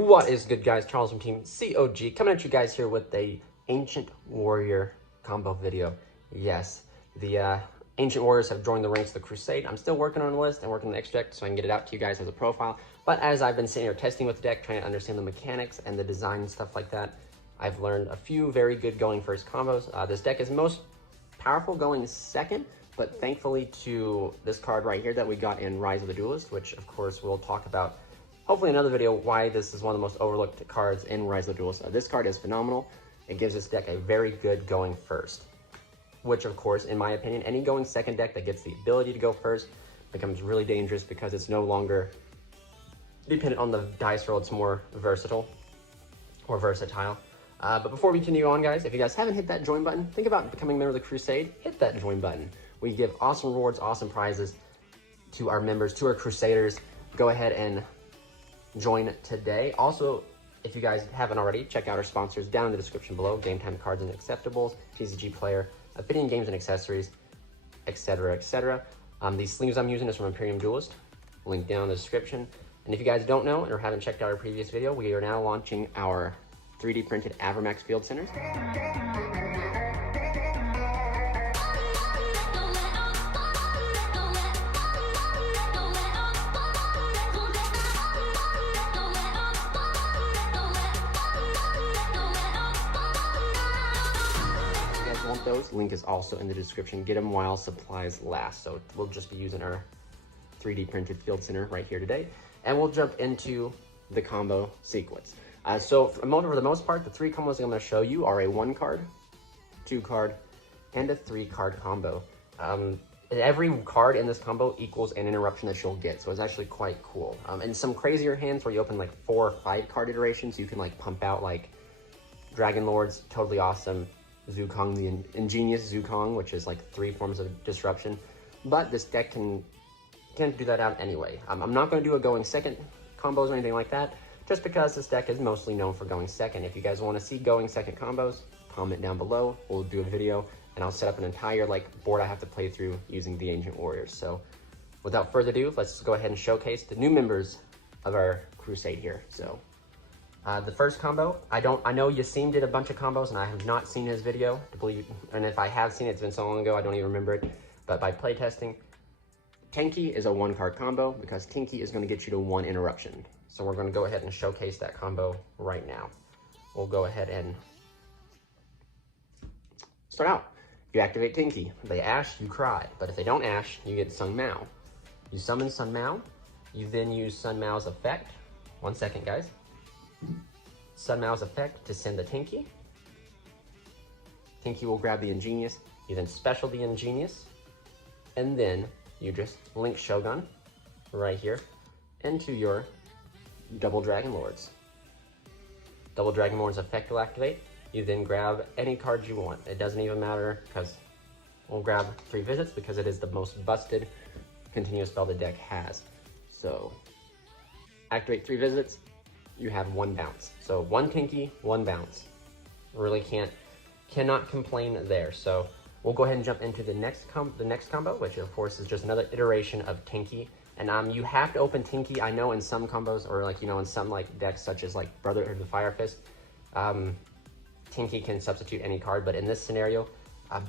What is good, guys? Charles from Team COG coming at you guys here with a Ancient Warrior combo video. Yes, the Ancient Warriors have joined the ranks of the Crusade. I'm still working on the list and working on the next deck so I can get it out to you guys as a profile. But as I've been sitting here testing with the deck, trying to understand the mechanics and the design and stuff like that, I've learned a few very good going first combos. This deck is most powerful going second, but thankfully to this card right here that we got in Rise of the Duelist, which of course we'll talk about hopefully another video why this is one of the most overlooked cards in Rise of the Duelist. This card is phenomenal. It gives this deck a very good going first, which of course, in my opinion, any going second deck that gets the ability to go first becomes really dangerous because it's no longer dependent on the dice roll. It's more versatile or versatile. But before we continue on, guys, if you guys haven't hit that join button, think about becoming a member of the Crusade. Hit that join button. We give awesome rewards, awesome prizes to our members, to our Crusaders. Go ahead and join today. Also, if you guys haven't already, check out our sponsors down in the description below: GameTime Cards and Acceptables, TCGPLAYER, OPHIDIAN Games and Accessories, etc., etc. These sleeves I'm using is from Imperium Duelist, link down in the description. And if you guys don't know or haven't checked out our previous video, we are now launching our 3D printed APPAREL field centers. Those link is also in the description. Get them while supplies last. So we'll just be using our 3D printed field center right here today, and we'll jump into the combo sequence. So for the most part, the three combos I'm going to show you are a 1 card, 2 card, and a 3 card combo. Every card in this combo equals an interruption that you'll get, so it's actually quite cool. And some crazier hands where you open like 4 or 5 card iterations, you can like pump out like Dragon Lords, totally awesome. Zukong, the ingenious Zukong, which is like 3 forms of disruption, but this deck can't do that out anyway. I'm not going to do a going second combos or anything like that, just because this deck is mostly known for going second. If you guys want to see going second combos, comment down below. We'll do a video, and I'll set up an entire like board I have to play through using the Ancient Warriors. So, without further ado, let's go ahead and showcase the new members of our Crusade here. So. The first combo, I know Yasim did a bunch of combos and I have not seen his video to believe, and if I have seen it, it's been so long ago I don't even remember it. But by playtesting, Tinky is a 1 card combo because Tinky is going to get you to 1 interruption. So we're going to go ahead and showcase that combo right now. We'll go ahead and start out. You activate Tinky. They ash, you cry. But if they don't ash, you get Sun Mao. You summon Sun Mao. You then use Sun Mao's effect. 1 second, guys. Sun Mao's effect to send the Tinky. Tinky will grab the Ingenious. You then special the Ingenious. And then you just link Shogun right here into your Double Dragon Lords. Double Dragon Lords effect will activate. You then grab any card you want. It doesn't even matter because we'll grab 3 visits because it is the most busted continuous spell the deck has. So activate 3 visits. You have 1 bounce. So 1 Tinky, 1 bounce. Really cannot complain there. So we'll go ahead and jump into the next combo, which of course is just another iteration of Tinky. And you have to open Tinky. I know in some combos, or like, you know, in some like decks such as like Brotherhood of the Fire Fist, Tinky can substitute any card. But in this scenario,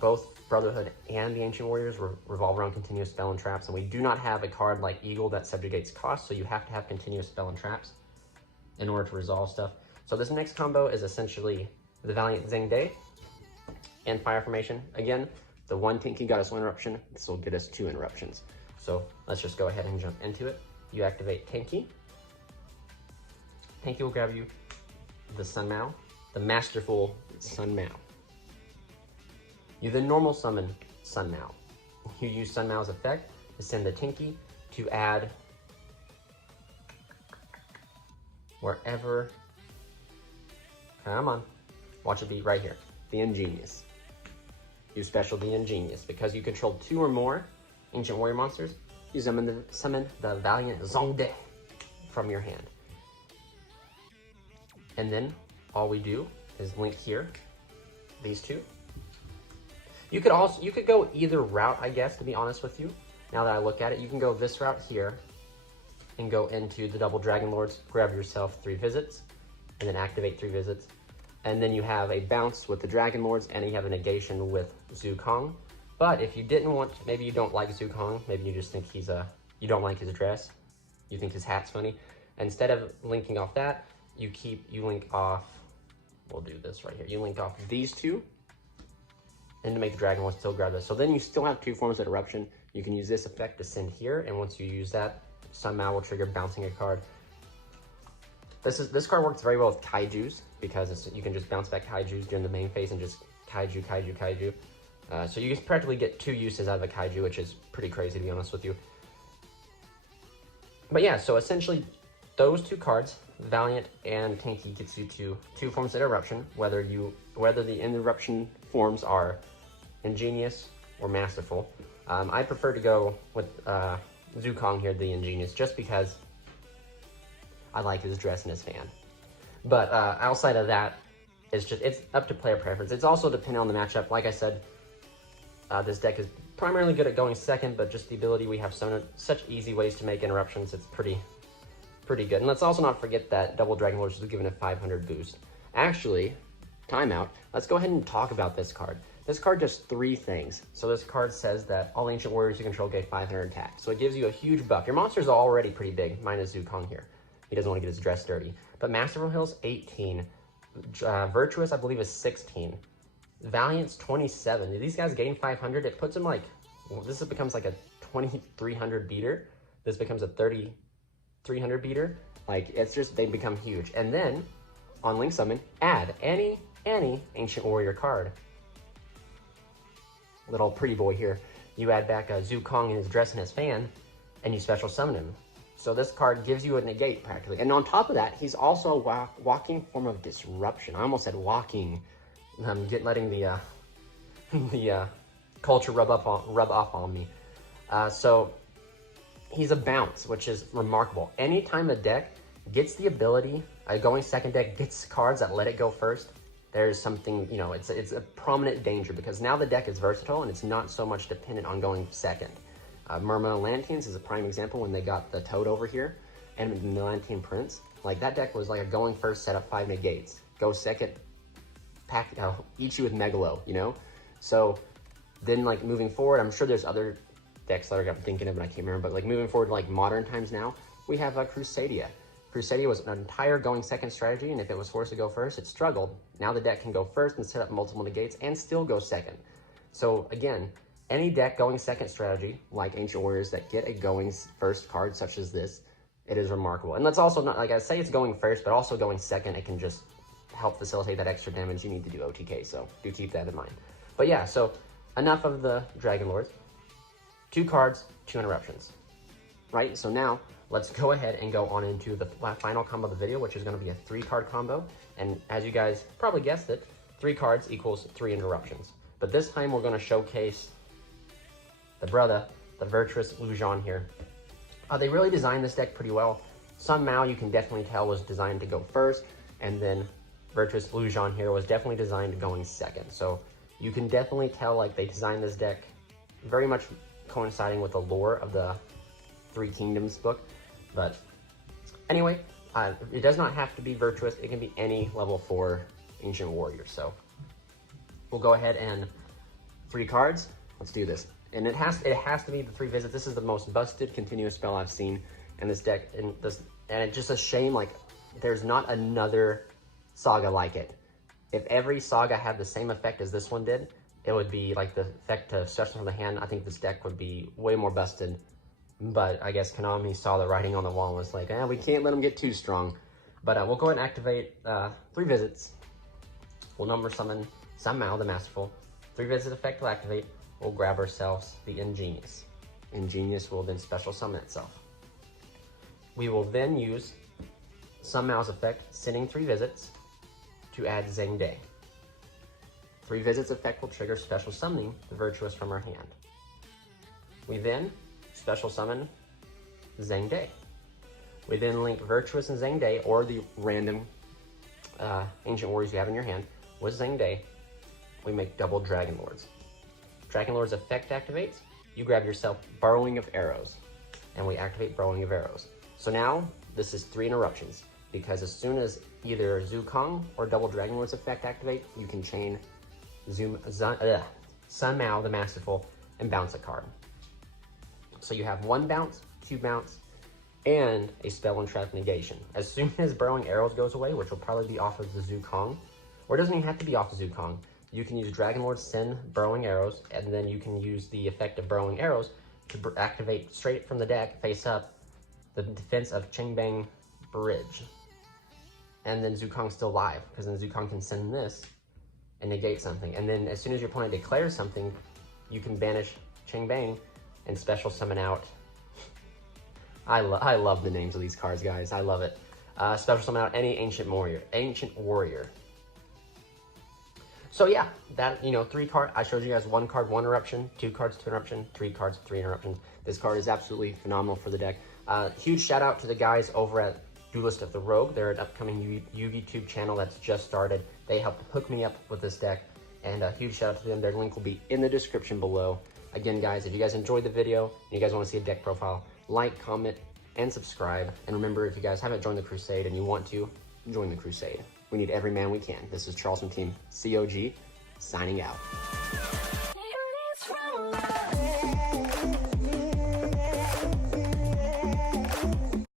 both Brotherhood and the Ancient Warriors revolve around continuous spell and traps. And we do not have a card like Eagle that subjugates cost. So you have to have continuous spell and traps in order to resolve stuff. So this next combo is essentially the Valiant Zhengde and Fire Formation. Again, the 1 Tinky got us 1 interruption. This will get us 2 interruptions. So let's just go ahead and jump into it. You activate Tinky. Tinky will grab you the Sun Mao, the masterful Sun Mao. You then normal summon Sun Mao. You use Sun Mao's effect to send the Tinky to add wherever, come on, watch it be right here, the Ingenious. You special the Ingenious. Because you control 2 or more Ancient Warrior monsters, you summon the Valiant Zhengde from your hand. And then all we do is link here, these 2. You could go either route, I guess, to be honest with you. Now that I look at it, you can go this route here, and go into the double Dragon Lords, grab yourself 3 visits, and then activate 3 visits. And then you have a bounce with the Dragon Lords, and you have a negation with Zukong. But if you didn't want, maybe you don't like Zukong, maybe you just think you don't like his dress, you think his hat's funny. Instead of linking off that, you link off, we'll do this right here. You link off these 2, and to make the Dragon Lord still grab this. So then you still have 2 forms of eruption. You can use this effect to send here, and once you use that, somehow will trigger bouncing a card. This card works very well with Kaijus, because you can just bounce back Kaijus during the main phase and just Kaiju, Kaiju, Kaiju. So you can practically get 2 uses out of a Kaiju, which is pretty crazy to be honest with you. But yeah, so essentially those 2 cards, Valiant and Tanky, gets you to 2 forms of eruption, whether the interruption forms are Ingenious or Masterful. I prefer to go with Zukong here, the Ingenious, just because I like his dress and his fan. But outside of that, it's up to player preference. It's also dependent on the matchup. Like I said, this deck is primarily good at going second, but just the ability, we have such easy ways to make interruptions, it's pretty good. And let's also not forget that double Dragon Lords was given a 500 boost. Actually, timeout, let's go ahead and talk about this card. This card does 3 things. So this card says that all Ancient Warriors you control get 500 attack. So it gives you a huge buff. Your monsters are already pretty big, minus Zukong here. He doesn't want to get his dress dirty. But Masterful Hill's 18. Virtuous, I believe, is 16. Valiant's 27. These guys gain 500. It puts them like, well, this becomes like a 2300 beater. This becomes a 3300 beater. Like, it's just, they become huge. And then, on Link Summon, add any Ancient Warrior card. Little pretty boy here. You add back Zukong and his dress and his fan, and you special summon him. So this card gives you a negate, practically. And on top of that, he's also a walking form of disruption. I almost said walking. I'm letting the culture rub off on me. So he's a bounce, which is remarkable. Anytime a deck gets the ability, a going second deck gets cards that let it go first, there's something, you know, it's a prominent danger, because now the deck is versatile and it's not so much dependent on going second. Merman Lanteans is a prime example when they got the Toad over here, and the Melantian Prince. Like, that deck was like a going first, set up 5 negates. Go second, eat you with Megalo, you know? So then, like, moving forward, I'm sure there's other decks that I'm thinking of and I can't remember, but like moving forward, like modern times now, we have CRUSADE. CRUSADE was an entire going second strategy, and if it was forced to go first, it struggled. Now the deck can go first and set up multiple negates and still go second. So again, any deck going second strategy, like Ancient Warriors, that get a going first card such as this, it is remarkable. And let's also not, like I say, it's going first, but also going second, it can just help facilitate that extra damage you need to do OTK, so do keep that in mind. But yeah, so enough of the Dragon Lords. 2 cards, 2 interruptions, right? So now, let's go ahead and go on into the final combo of the video, which is going to be a 3-card combo. And as you guys probably guessed it, 3 cards equals 3 interruptions. But this time we're going to showcase the brother, the Virtuous Lujan here. They really designed this deck pretty well. Sun Mao, you can definitely tell, was designed to go first, and then Virtuous Lujan here was definitely designed going second. So you can definitely tell, like, they designed this deck very much coinciding with the lore of the 3 Kingdoms book. But anyway, it does not have to be Virtuous. It can be any level 4 Ancient Warrior. So we'll go ahead and 3 cards. Let's do this. And it has to be the 3 visits. This is the most busted continuous spell I've seen in this deck. And it's just a shame, like, there's not another saga like it. If every saga had the same effect as this one did, it would be like the effect to Special from the Hand. I think this deck would be way more busted. But I guess Konami saw the writing on the wall and was like, we can't let them get too strong. But we'll go ahead and activate 3 visits. We'll number summon Sun Mao, the Masterful. 3 visit effect will activate. We'll grab ourselves the Ingenious. Ingenious will then special summon itself. We will then use Sun Mao's effect, sending 3 visits, to add Zheng Day. 3 visits effect will trigger special summoning the Virtuous from our hand. We then special summon Zheng Day. We then link Virtuous and Zheng Day, or the random Ancient Warriors you have in your hand, with Zheng Day. We make double Dragon Lords. Dragon Lord's effect activates. You grab yourself Burrowing of Arrows, and we activate Burrowing of Arrows. So now this is 3 interruptions, because as soon as either Zukong or Double Dragon Lord's effect activate, you can chain Sun Mao the Masterful and bounce a card. So you have 1 bounce, 2 bounce, and a spell and trap negation. As soon as Burrowing Arrows goes away, which will probably be off of the Zukong, or it doesn't even have to be off of Zukong, you can use Dragon Lord send Burrowing Arrows, and then you can use the effect of Burrowing Arrows to activate straight from the deck, face up, the defense of Chengbang Bridge. And then Zukong's still live, because then Zukong can send this and negate something. And then as soon as your opponent declares something, you can banish Chengbang and special summon out. I love the names of these cards, guys. I love it. Special summon out any Ancient Warrior. So yeah, that, 3 card. I showed you guys 1 card, 1 interruption, 2 cards, 2 interruption, 3 cards, 3 interruptions. This card is absolutely phenomenal for the deck. Huge shout out to the guys over at Duelist of the Rogue. They're an upcoming YouTube channel that's just started. They helped hook me up with this deck, and a huge shout out to them. Their link will be in the description below. Again, guys, if you guys enjoyed the video and you guys want to see a deck profile, like, comment, and subscribe. And remember, if you guys haven't joined the Crusade and you want to, join the Crusade. We need every man we can. This is Charles from Team COG, signing out.